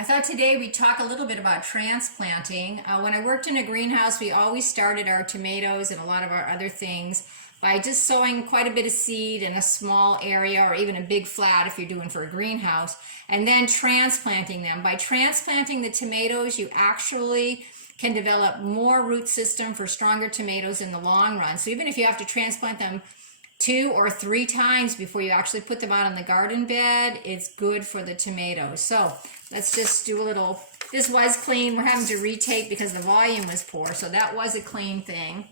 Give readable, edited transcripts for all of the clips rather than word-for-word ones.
I thought today we'd talk a little bit about transplanting. When I worked in a greenhouse, we always started our tomatoes and a lot of our other things by just sowing quite a bit of seed in a small area or even a big flat if you're doing for a greenhouse, and then transplanting them. By transplanting the tomatoes, you actually can develop more root system for stronger tomatoes in the long run. So even if you have to transplant them 2 or 3 times before you actually put them out in the garden bed, it's good for the tomatoes. So let's just do a little, this was clean. We're having to retake because the volume was poor. So that was a clean thing.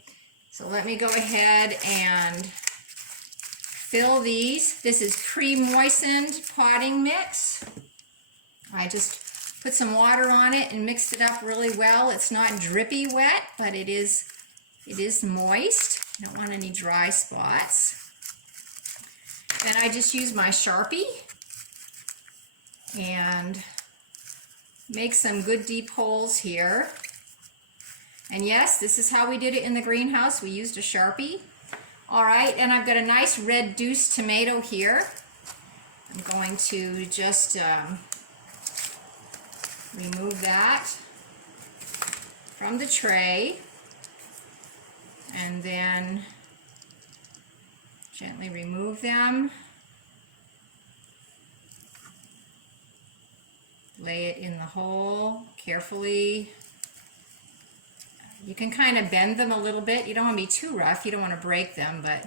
So let me go ahead and fill these. This is pre-moistened potting mix. I just put some water on it and mixed it up really well. It's not drippy wet, but it is moist. You don't want any dry spots. And I just use my Sharpie and make some good deep holes here. And yes, this is how we did it in the greenhouse. We used a Sharpie. All right, and I've got a nice red deuce tomato here. I'm going to just remove that from the tray. And then gently remove them. Lay it in the hole carefully. You can kind of bend them a little bit. You don't want to be too rough. You don't want to break them, but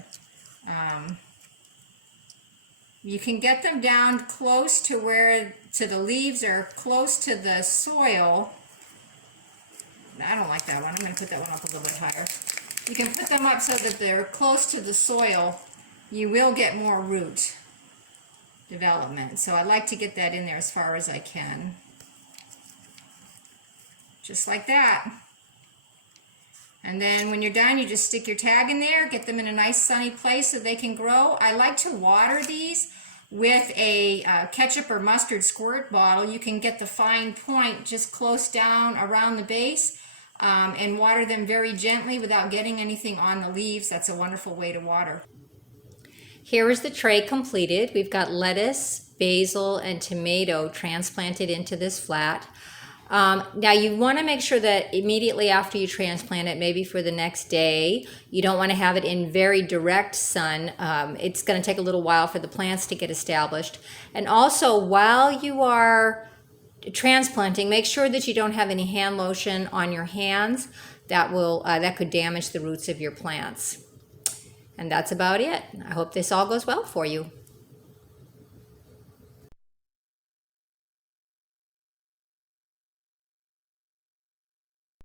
you can get them down close to the leaves or close to the soil. I don't like that one. I'm going to put that one up a little bit higher. You can put them up so that they're close to the soil. You will get more root development. So I like to get that in there as far as I can. Just like that. And then when you're done, you just stick your tag in there, get them in a nice sunny place so they can grow. I like to water these with a ketchup or mustard squirt bottle. You can get the fine point just close down around the base. And water them very gently without getting anything on the leaves. That's a wonderful way to water. Here is the tray completed. We've got lettuce, basil, and tomato transplanted into this flat. Now you want to make sure that immediately after you transplant it, maybe for the next day, you don't want to have it in very direct sun. It's going to take a little while for the plants to get established. And also while you are transplanting, make sure that you don't have any hand lotion on your hands. That could damage the roots of your plants. And that's about it. I hope this all goes well for you.